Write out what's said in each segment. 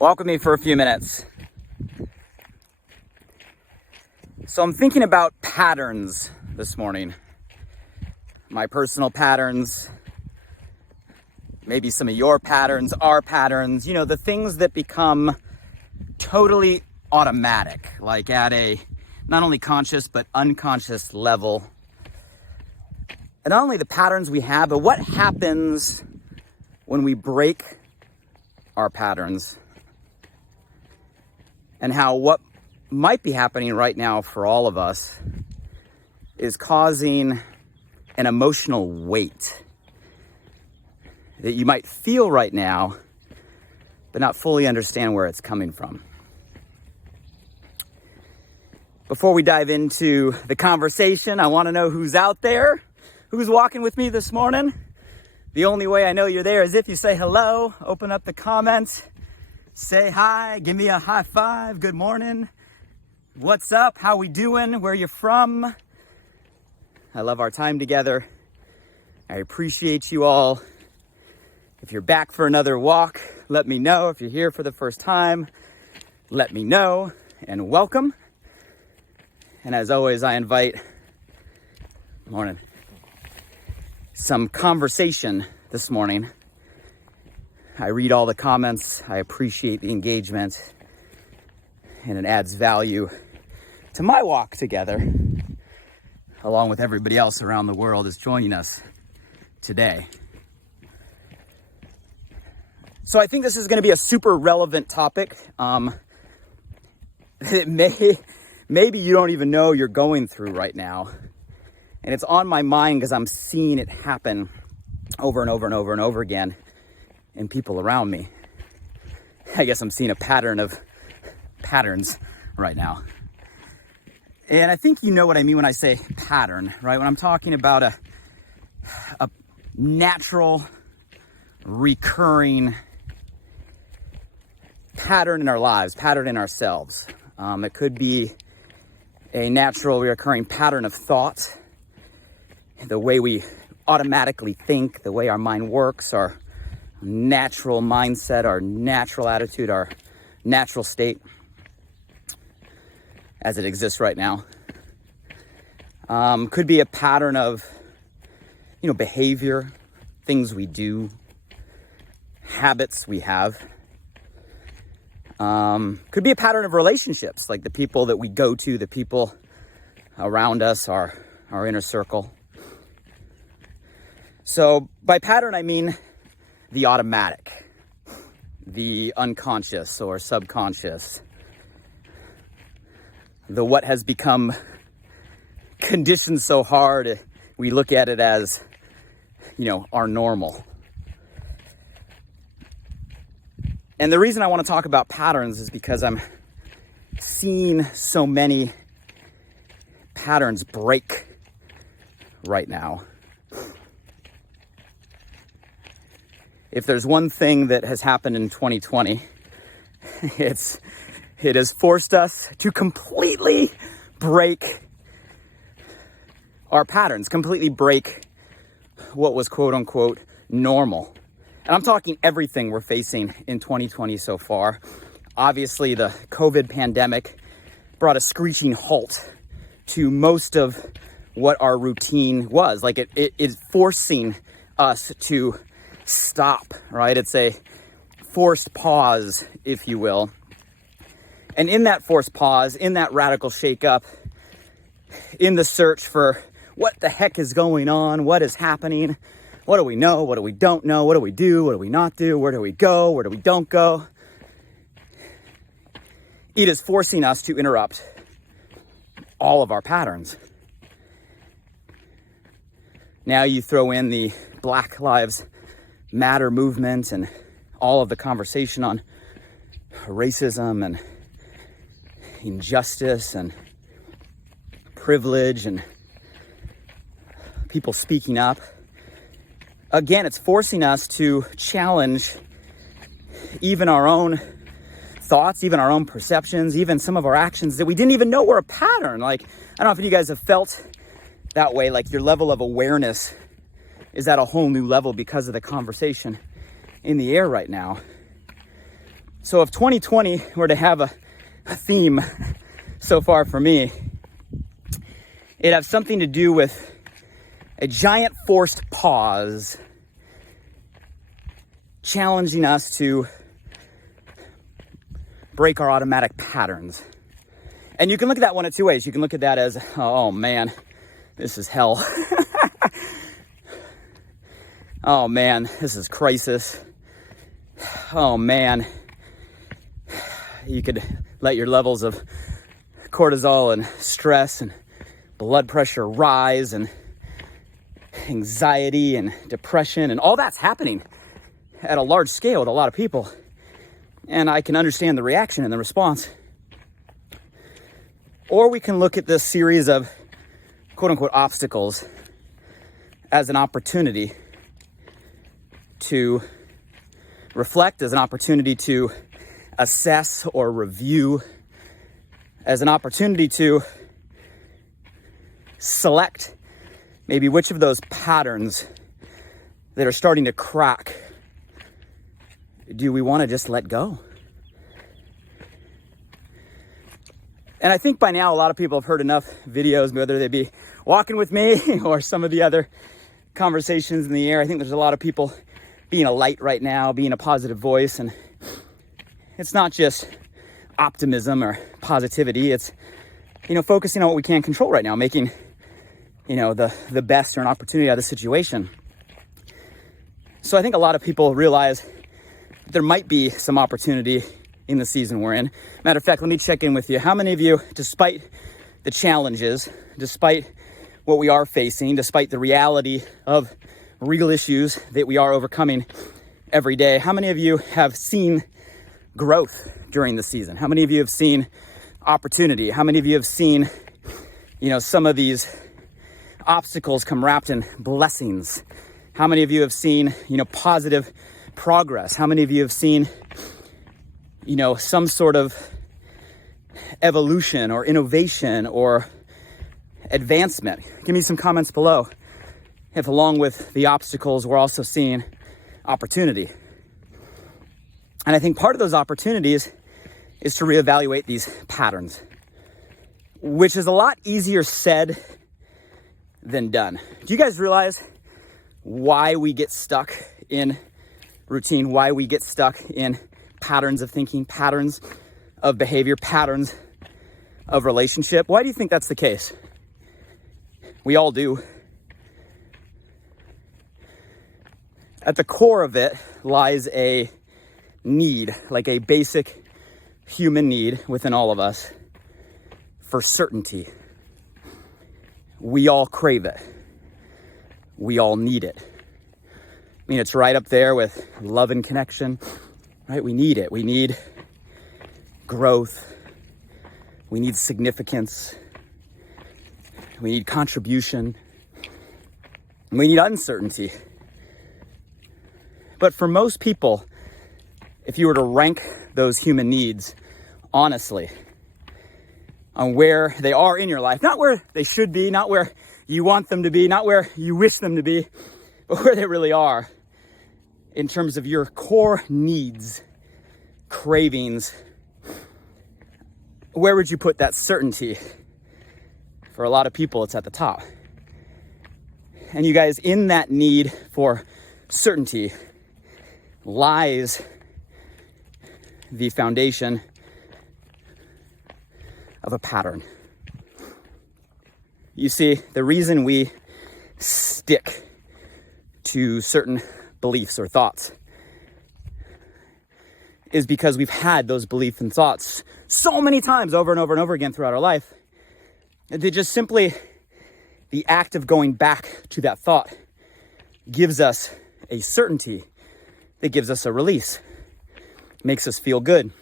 Walk with me for a few minutes. So I'm thinking about patterns this morning. My personal patterns, maybe some of your patterns, our patterns, the things that become totally automatic, like at a not only conscious but unconscious level. And not only the patterns we have, but what happens when we break our patterns, and how what might be happening right now for all of us is causing an emotional weight that you might feel right now, but not fully understand where it's coming from. Before we dive into the conversation, I want to know who's out there, who's walking with me this morning. The only way I know you're there is if you say hello, open up the comments, say hi, give me a high five, good morning, what's up, how we doing, where you're from. I love our time together. I appreciate you all. If you're back for another walk, let me know. If you're here for the first time, let me know, and welcome. And as always, I invite, morning, some conversation this morning. I read all the comments. I appreciate the engagement, and it adds value to my walk together, along with everybody else around the world is joining us today. So I think this is going to be a super relevant topic. Maybe you don't even know you're going through right now. And it's on my mind because I'm seeing it happen over and over and over and over again in people around me. I guess I'm seeing a pattern of patterns right now. And I think you know what I mean when I say pattern, right? When I'm talking about a natural, recurring pattern in our lives, pattern in ourselves. It could be a natural, recurring pattern of thought, the way we automatically think, the way our mind works, our natural mindset, our natural attitude, our natural state as it exists right now. Could be a pattern of, behavior, things we do, habits we have. Could be a pattern of relationships, like the people that we go to, the people around us, our inner circle. So by pattern, I mean the automatic, the unconscious or subconscious, the what has become conditioned so hard, we look at it as, our normal. And the reason I want to talk about patterns is because I'm seeing so many patterns break right now. If there's one thing that has happened in 2020, it has forced us to completely break our patterns, completely break what was quote unquote normal. And I'm talking everything we're facing in 2020 so far. Obviously, the COVID pandemic brought a screeching halt to most of what our routine was. Like it is forcing us to stop, right? It's a forced pause, if you will. And in that forced pause, in that radical shakeup, in the search for what the heck is going on, what is happening, what do we know, what do we don't know, what do we do, what do we not do, where do we go, where do we don't go, it is forcing us to interrupt all of our patterns. Now you throw in the Black Lives Matter movement and all of the conversation on racism and injustice and privilege and people speaking up. Again, it's forcing us to challenge even our own thoughts, even our own perceptions, even some of our actions that we didn't even know were a pattern. Like, I don't know if you guys have felt that way, like your level of awareness is at a whole new level because of the conversation in the air right now. So if 2020 were to have a theme so far for me, it has something to do with a giant forced pause, challenging us to break our automatic patterns. And you can look at that one of two ways. You can look at that as, oh man, this is hell. Oh man, this is crisis. Oh man. You could let your levels of cortisol and stress and blood pressure rise, and anxiety and depression, and all that's happening at a large scale with a lot of people. And I can understand the reaction and the response. Or we can look at this series of quote unquote obstacles as an opportunity to reflect, as an opportunity to assess or review, as an opportunity to select maybe which of those patterns that are starting to crack do we want to just let go. And I think by now a lot of people have heard enough videos, whether they be walking with me or some of the other conversations in the air. I think there's a lot of people being a light right now, being a positive voice. And it's not just optimism or positivity. It's, focusing on what we can control right now, making, the best or an opportunity out of the situation. So I think a lot of people realize there might be some opportunity in the season we're in. Matter of fact, let me check in with you. How many of you, despite the challenges, despite what we are facing, despite the reality of real issues that we are overcoming every day, how many of you have seen growth during the season? How many of you have seen opportunity? How many of you have seen, some of these obstacles come wrapped in blessings? How many of you have seen, positive progress? How many of you have seen, some sort of evolution or innovation or advancement? Give me some comments below if, along with the obstacles, we're also seeing opportunity. And I think part of those opportunities is to reevaluate these patterns, which is a lot easier said than done. Do you guys realize why we get stuck in routine, why we get stuck in patterns of thinking, patterns of behavior, patterns of relationship? Why do you think that's the case? We all do. At the core of it lies a need, like a basic human need within all of us for certainty. We all crave it. We all need it. I mean, it's right up there with love and connection, right? We need it. We need growth. We need significance. We need contribution. We need uncertainty. But for most people, if you were to rank those human needs honestly on where they are in your life, not where they should be, not where you want them to be, not where you wish them to be, but where they really are in terms of your core needs, cravings, where would you put that certainty? For a lot of people, it's at the top. And you guys, in that need for certainty lies the foundation of a pattern. You see, the reason we stick to certain beliefs or thoughts is because we've had those beliefs and thoughts so many times over and over and over again throughout our life. They just simply, the act of going back to that thought gives us a certainty, that gives us a release, makes us feel good.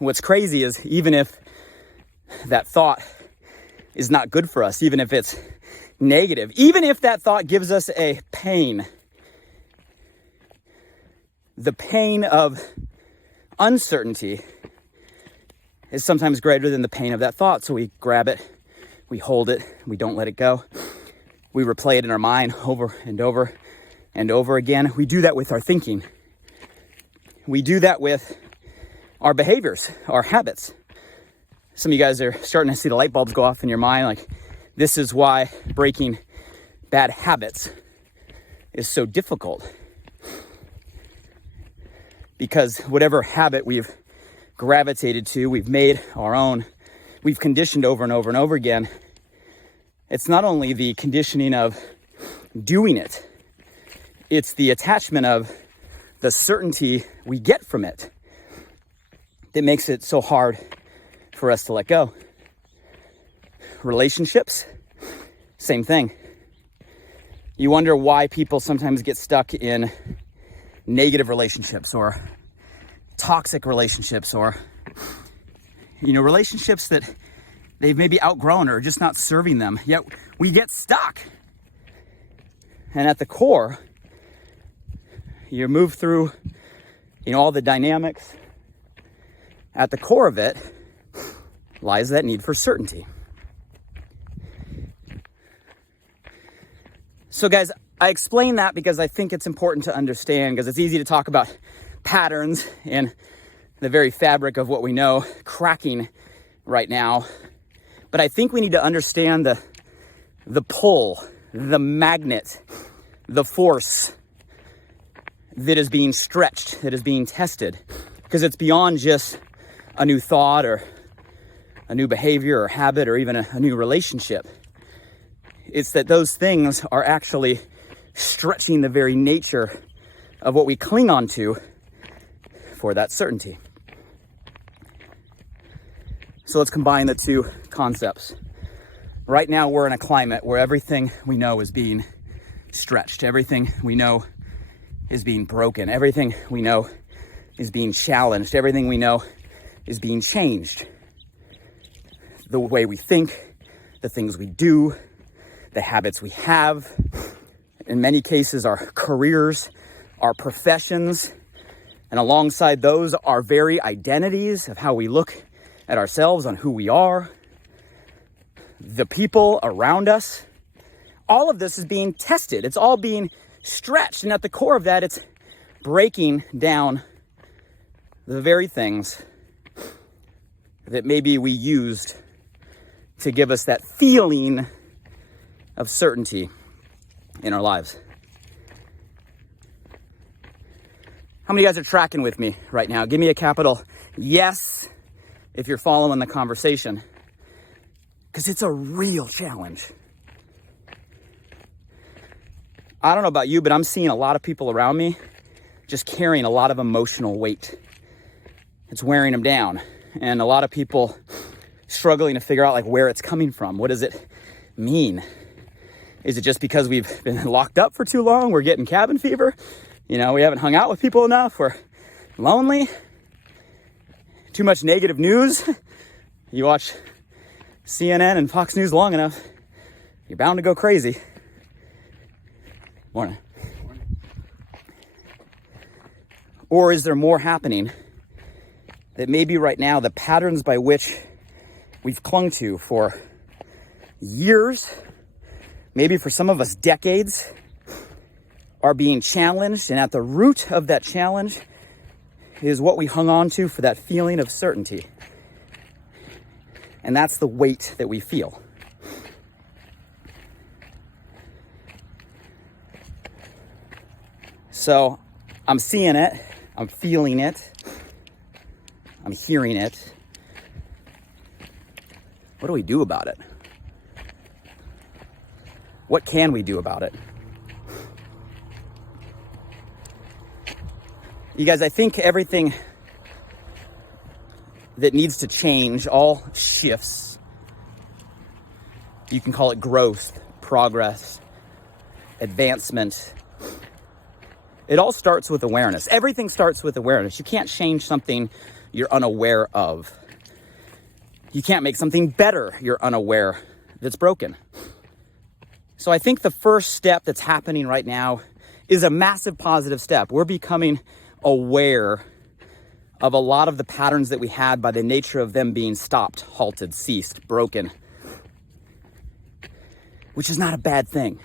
What's crazy is even if that thought is not good for us, even if it's negative, even if that thought gives us a pain, the pain of uncertainty is sometimes greater than the pain of that thought. So we grab it, we hold it, we don't let it go. We replay it in our mind over and over and over again. We do that with our thinking. we do that with our behaviors, our habits. Some of you guys are starting to see the light bulbs go off in your mind. Like, this is why breaking bad habits is so difficult. Because whatever habit we've gravitated to, we've made our own, we've conditioned over and over and over again. It's not only the conditioning of doing it, it's the attachment of the certainty we get from it that makes it so hard for us to let go. Relationships, same thing. You wonder why people sometimes get stuck in negative relationships or toxic relationships, or relationships that they've maybe outgrown or just not serving them, yet we get stuck. And at the core, you move through all the dynamics. At the core of it lies that need for certainty. So guys, I explain that because I think it's important to understand, because it's easy to talk about patterns and the very fabric of what we know cracking right now. But I think we need to understand the pull, the magnet, the force that is being stretched, that is being tested, because it's beyond just a new thought or a new behavior or habit or even a new relationship. It's that those things are actually stretching the very nature of what we cling on to for that certainty. So let's combine the two concepts. Right now we're in a climate where everything we know is being stretched. Everything we know is being broken. Everything we know is being challenged. Everything we know is being changed. The way we think, the things we do, the habits we have, in many cases our careers, our professions, and alongside those, our very identities of how we look at ourselves, on who we are, the people around us. All of this is being tested. It's all being stretched. And at the core of that, it's breaking down the very things that maybe we used to give us that feeling of certainty in our lives. How many of you guys are tracking with me right now? Give me a capital yes if you're following the conversation, because it's a real challenge. I don't know about you, but I'm seeing a lot of people around me just carrying a lot of emotional weight. It's wearing them down. And a lot of people struggling to figure out where it's coming from. What does it mean? Is it just because we've been locked up for too long? We're getting cabin fever? We haven't hung out with people enough? We're lonely? Too much negative news? You watch CNN and Fox News long enough, you're bound to go crazy. Morning. Or is there more happening that maybe right now the patterns by which we've clung to for years, maybe for some of us decades, are being challenged, and at the root of that challenge is what we hung on to for that feeling of certainty. And that's the weight that we feel. So I'm seeing it, I'm feeling it, I'm hearing it. What do we do about it? What can we do about it? You guys, I think everything that needs to change, all shifts, you can call it growth, progress, advancement. It all starts with awareness. Everything starts with awareness. You can't change something you're unaware of. You can't make something better you're unaware that's broken. So I think the first step that's happening right now is a massive positive step. We're becoming aware of a lot of the patterns that we had by the nature of them being stopped, halted, ceased, broken, which is not a bad thing.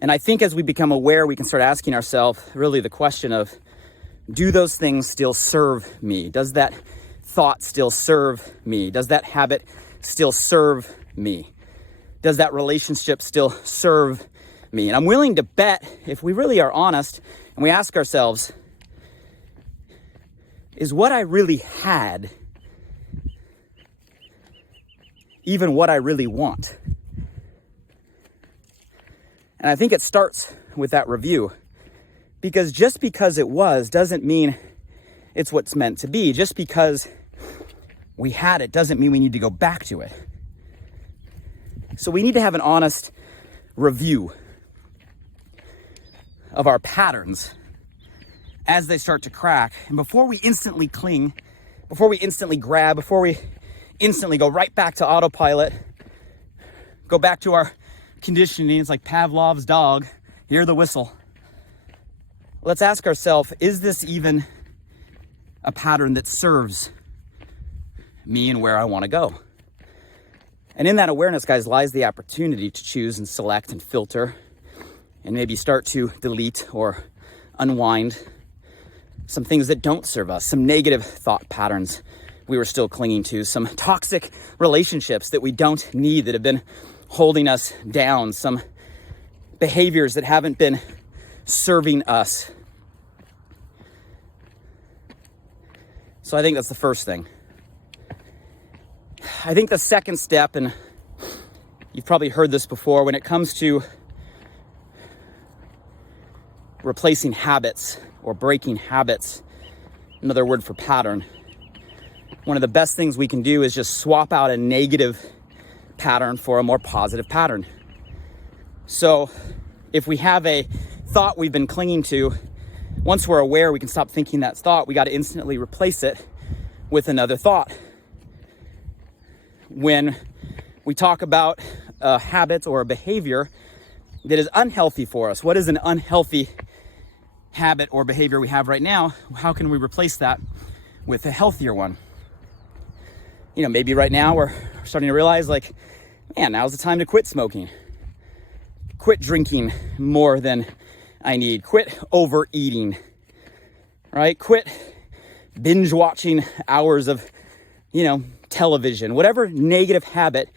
And I think as we become aware, we can start asking ourselves really the question of, Do those things still serve me? Does that thought still serve me? Does that habit still serve me? Does that relationship still serve me? And I'm willing to bet, if we really are honest and we ask ourselves, is what I really had even what I really want? And I think it starts with that review, because just because it was doesn't mean it's what's meant to be. Just because we had it doesn't mean we need to go back to it. So we need to have an honest review of our patterns as they start to crack. And before we instantly cling, before we instantly grab, before we instantly go right back to autopilot, go back to our conditioning, it's like Pavlov's dog, hear the whistle. Let's ask ourselves, is this even a pattern that serves me and where I want to go? And in that awareness, guys, lies the opportunity to choose and select and filter and maybe start to delete or unwind some things that don't serve us, some negative thought patterns we were still clinging to, some toxic relationships that we don't need that have been holding us down, some behaviors that haven't been serving us. So I think that's the first thing. I think the second step, and you've probably heard this before, when it comes to replacing habits or breaking habits, another word for pattern, one of the best things we can do is just swap out a negative pattern for a more positive pattern. So if we have a thought we've been clinging to, once we're aware we can stop thinking that thought, we got to instantly replace it with another thought. When we talk about a habit or a behavior that is unhealthy for us, what is an unhealthy habit or behavior we have right now? How can we replace that with a healthier one? You know, maybe right now we're starting to realize, like, man, now's the time to quit smoking, quit drinking more than I need, quit overeating, right? Quit binge watching hours of, television. Whatever negative habit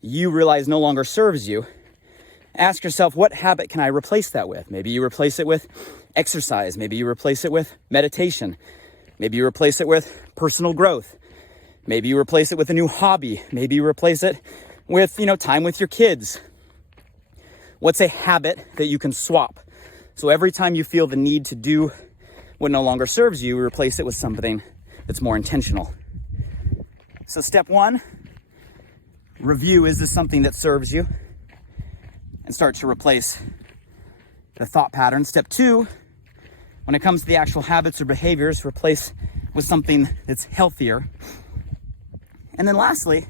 you realize no longer serves you, ask yourself, what habit can I replace that with? Maybe you replace it with exercise. Maybe you replace it with meditation. Maybe you replace it with personal growth. Maybe you replace it with a new hobby. Maybe you replace it with, time with your kids. What's a habit that you can swap? So every time you feel the need to do what no longer serves you, replace it with something that's more intentional. So step one, review, is this something that serves you? And start to replace the thought pattern. Step two, when it comes to the actual habits or behaviors, replace with something that's healthier. And then lastly,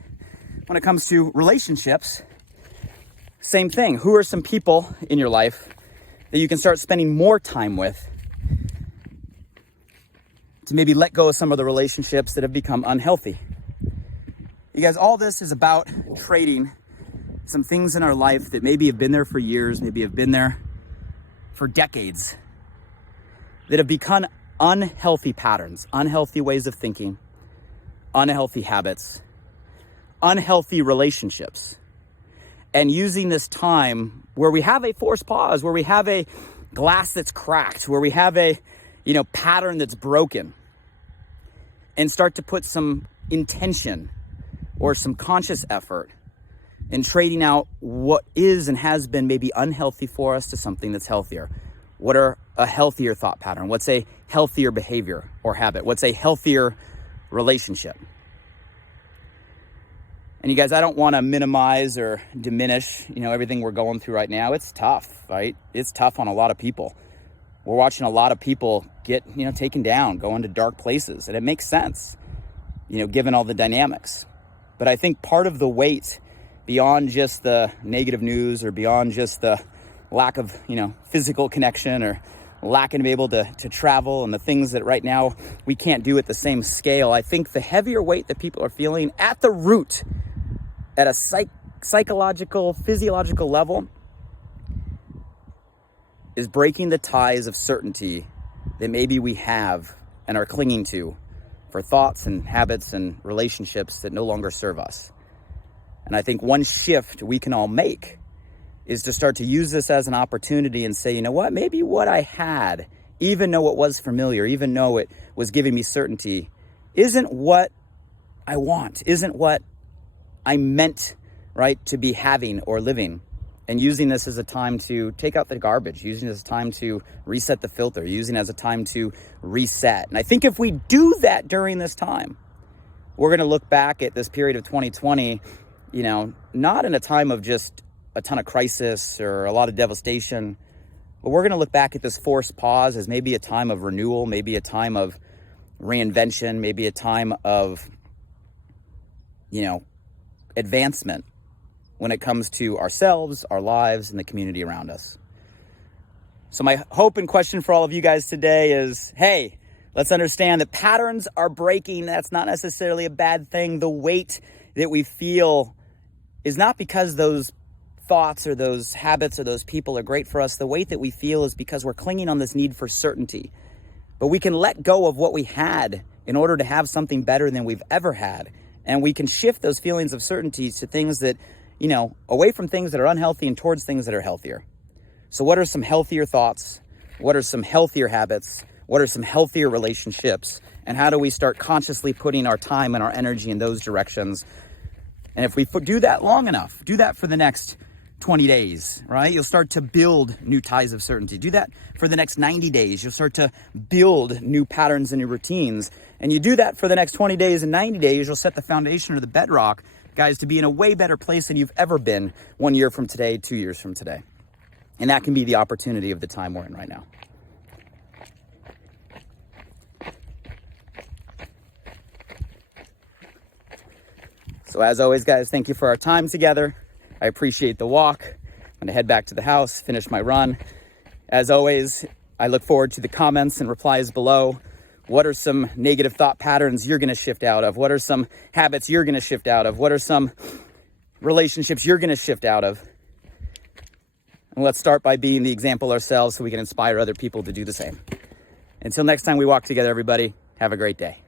when it comes to relationships, same thing. Who are some people in your life that you can start spending more time with to maybe let go of some of the relationships that have become unhealthy? You guys, all this is about trading some things in our life that maybe have been there for years, maybe have been there for decades, that have become unhealthy patterns, unhealthy ways of thinking, unhealthy habits, unhealthy relationships. And using this time where we have a forced pause, where we have a glass that's cracked, where we have a, pattern that's broken, and start to put some intention or some conscious effort in trading out what is and has been maybe unhealthy for us to something that's healthier. What are a healthier thought pattern? What's a healthier behavior or habit? What's a healthier relationship? And you guys, I don't want to minimize or diminish, everything we're going through right now. It's tough, right? It's tough on a lot of people. We're watching a lot of people get, taken down, go into dark places. And it makes sense, given all the dynamics. But I think part of the weight, beyond just the negative news or beyond just the lack of, physical connection or lack of being able to travel and the things that right now we can't do at the same scale, I think the heavier weight that people are feeling at the root, at a psychological, physiological level, is breaking the ties of certainty that maybe we have and are clinging to for thoughts and habits and relationships that no longer serve us. And I think one shift we can all make is to start to use this as an opportunity and say, you know what, maybe what I had, even though it was familiar, even though it was giving me certainty, isn't what I want, isn't what I meant, right, to be having or living. And using this as a time to take out the garbage, using it as a time to reset the filter, using it as a time to reset. And I think if we do that during this time, we're going to look back at this period of 2020, not in a time of just a ton of crisis or a lot of devastation, but we're going to look back at this forced pause as maybe a time of renewal, maybe a time of reinvention, maybe a time of, advancement when it comes to ourselves, our lives, and the community around us. So my hope and question for all of you guys today is, hey, let's understand that patterns are breaking. That's not necessarily a bad thing. The weight that we feel is not because those thoughts or those habits or those people are great for us. The weight that we feel is because we're clinging on this need for certainty. But we can let go of what we had in order to have something better than we've ever had. And we can shift those feelings of certainty to things that, away from things that are unhealthy and towards things that are healthier. So what are some healthier thoughts? What are some healthier habits? What are some healthier relationships? And how do we start consciously putting our time and our energy in those directions? And if we do that long enough, do that for the next 20 days, right? You'll start to build new ties of certainty. Do that for the next 90 days. You'll start to build new patterns and new routines. And you do that for the next 20 days and 90 days, you'll set the foundation or the bedrock, guys, to be in a way better place than you've ever been 1 year from today, 2 years from today. And that can be the opportunity of the time we're in right now. So as always, guys, thank you for our time together. I appreciate the walk. I'm going to head back to the house, finish my run. As always, I look forward to the comments and replies below. What are some negative thought patterns you're going to shift out of? What are some habits you're going to shift out of? What are some relationships you're going to shift out of? And let's start by being the example ourselves so we can inspire other people to do the same. Until next time we walk together, everybody, have a great day.